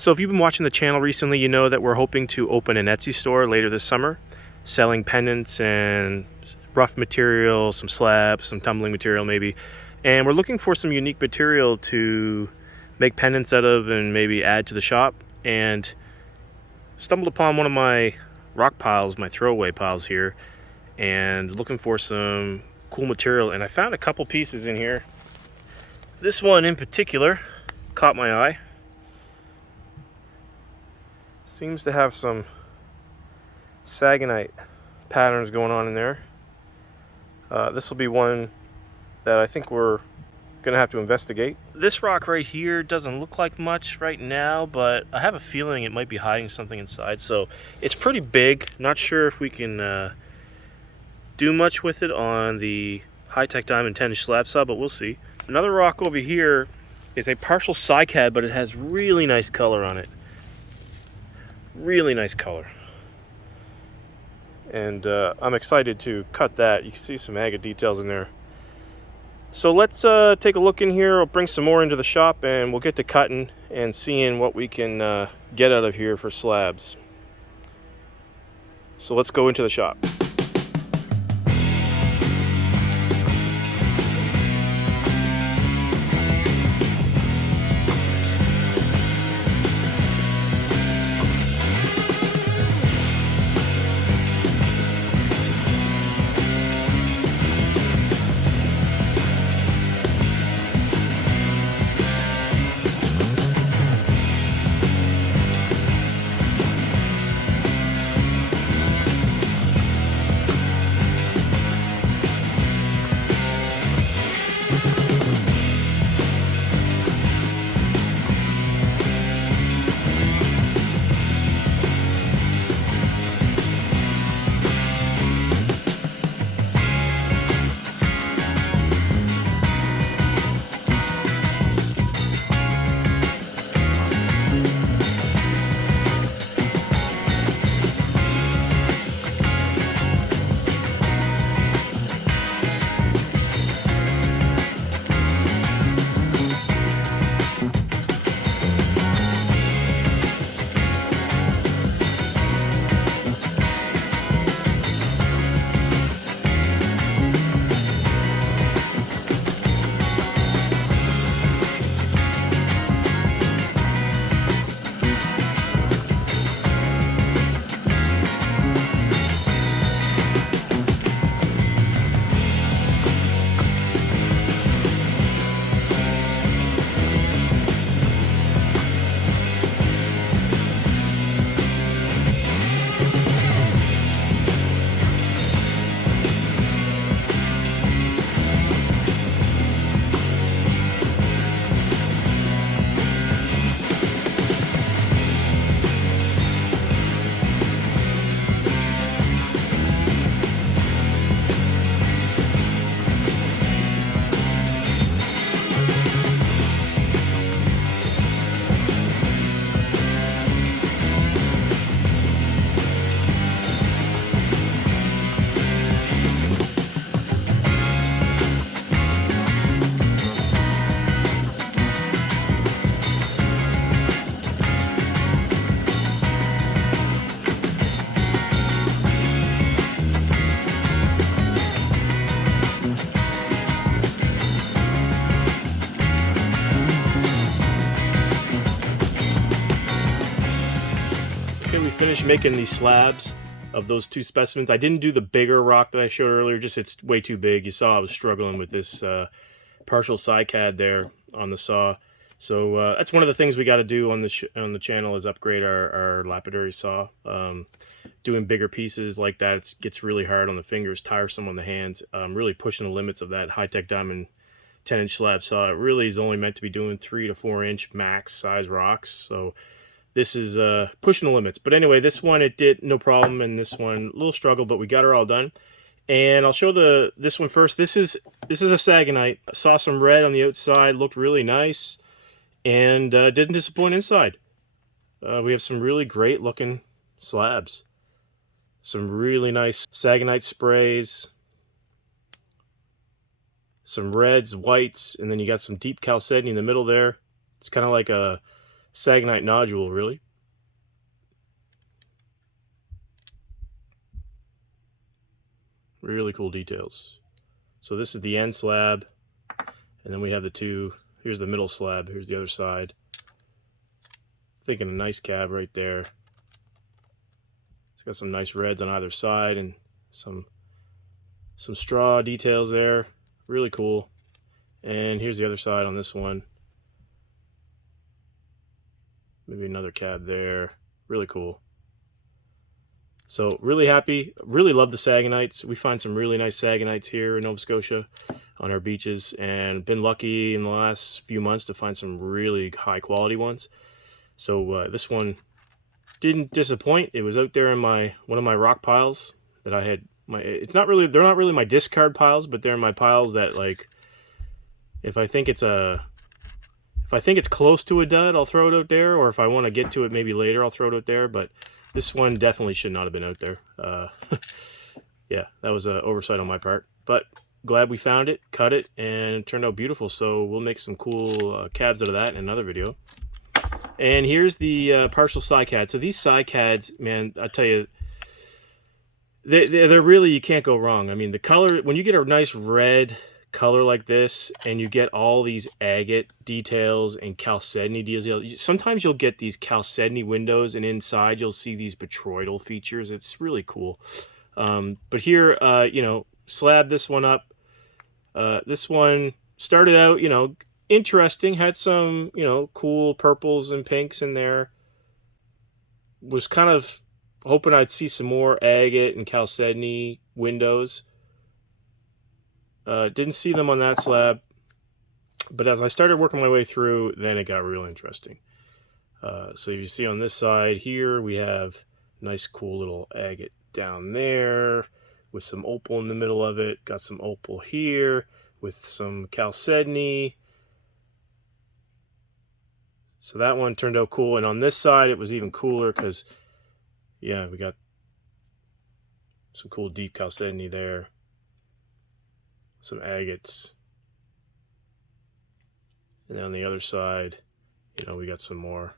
So if you've been watching the channel recently, you know that we're hoping to open an Etsy store later this summer, selling pendants and rough material, some slabs, some tumbling material maybe. And we're looking for some unique material to make pendants out of and maybe add to the shop. And stumbled upon one of my rock piles, my throwaway piles here, and looking for some cool material. And I found a couple pieces in here. This one in particular caught my eye. Seems to have some saginite patterns going on in there. This will be one that I think we're gonna have to investigate. This rock right here doesn't look like much right now, but I have a feeling it might be hiding something inside. So it's pretty big. Not sure if we can do much with it on the high-tech diamond 10-inch slab saw, but we'll see. Another rock over here is a partial Cycad, but it has really nice color on it. Really nice color. And I'm excited to cut that. You can see some agate details in there. So let's take a look in here. I'll bring some more into the shop and we'll get to cutting and seeing what we can get out of here for slabs. So let's go into the shop. Finished making these slabs of those two specimens. I didn't do the bigger rock that I showed earlier, just it's way too big. You saw I was struggling with this partial Cycad there on the saw. So that's one of the things we got to do on the channel is upgrade our lapidary saw. Doing bigger pieces like that, it gets really hard on the fingers, tiresome on the hands. Really pushing the limits of that high-tech diamond 10-inch slab saw. It really is only meant to be doing 3 to 4 inch max size rocks. So this is pushing the limits. But anyway, this one it did no problem, and this one a little struggle, but we got her all done. And I'll show this one first. This is a saginite. I saw some red on the outside, looked really nice, and didn't disappoint inside. We have some really great looking slabs. Some really nice saginite sprays. Some reds, whites, and then you got some deep chalcedony in the middle there. It's kind of like a saginite nodule, really. Really cool details. So this is the end slab, and then we have the two. Here's the middle slab. Here's the other side. Thinking a nice cab right there. It's got some nice reds on either side and some straw details there. Really cool. And here's the other side on this one. Maybe another cab there. Really cool. So really happy. Really love the saginites. We find some really nice saginites here in Nova Scotia on our beaches, and been lucky in the last few months to find some really high quality ones. So this one didn't disappoint. It was out there in one of my rock piles that I had. They're not really my discard piles, but they're in my piles that, like, if I think it's close to a dud, I'll throw it out there, or if I want to get to it maybe later, I'll throw it out there. But this one definitely should not have been out there. Yeah, that was an oversight on my part, but glad we found it, cut it, and it turned out beautiful. So we'll make some cool cabs out of that in another video. And here's the partial Cycad. So these Cycads, man, I tell you, they're really, you can't go wrong. I mean, the color, when you get a nice red color like this, and you get all these agate details and chalcedony details, sometimes you'll get these chalcedony windows, and inside you'll see these botryoidal features. It's really cool. But here, you know, slab this one up. This one started out, you know, interesting, had some, you know, cool purples and pinks in there. Was kind of hoping I'd see some more agate and chalcedony windows. Didn't see them on that slab, but as I started working my way through, then it got real interesting. So you see on this side here, we have nice cool little agate down there with some opal in the middle of it. Got some opal here with some chalcedony. So that one turned out cool. And on this side, it was even cooler because, yeah, we got some cool deep chalcedony there. Some agates. And then on the other side, you know, we got some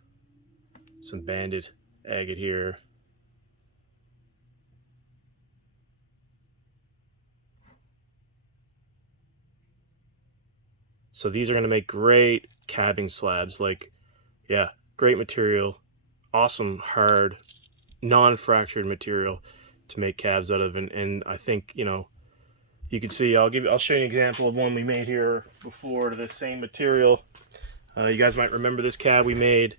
banded agate here. So these are going to make great cabbing slabs. Like, yeah, great material, awesome, hard, non-fractured material to make cabs out of. And I think, you know, you can see, I'll show you an example of one we made here before to the same material. You guys might remember this cab we made,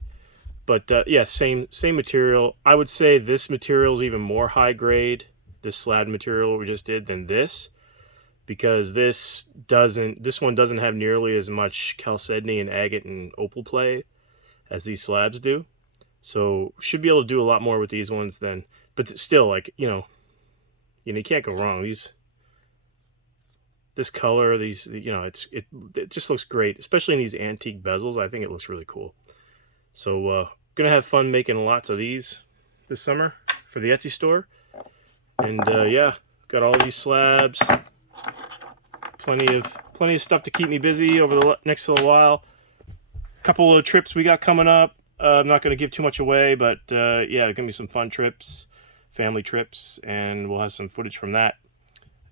but yeah, same material. I would say this material is even more high grade, this slab material we just did, than this, because this one doesn't have nearly as much chalcedony and agate and opal play as these slabs do. So should be able to do a lot more with these ones than, but still, like, you can't go wrong. This color, it just looks great, especially in these antique bezels. I think it looks really cool. So gonna have fun making lots of these this summer for the Etsy store. And yeah, got all these slabs, plenty of stuff to keep me busy over the next little while. Couple of trips we got coming up. I'm not going to give too much away, but yeah, gonna be some fun trips, family trips, and we'll have some footage from that.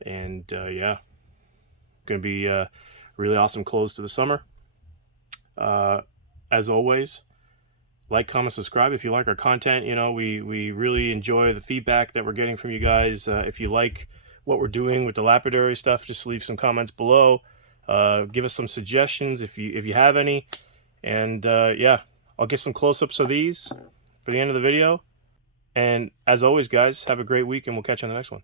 And yeah, gonna be really awesome close to the summer. As always, like, comment, subscribe if you like our content. You know, we really enjoy the feedback that we're getting from you guys. If you like what we're doing with the lapidary stuff, just leave some comments below. Give us some suggestions if you have any. And yeah, I'll get some close-ups of these for the end of the video. And as always, guys, have a great week, and we'll catch you on the next one.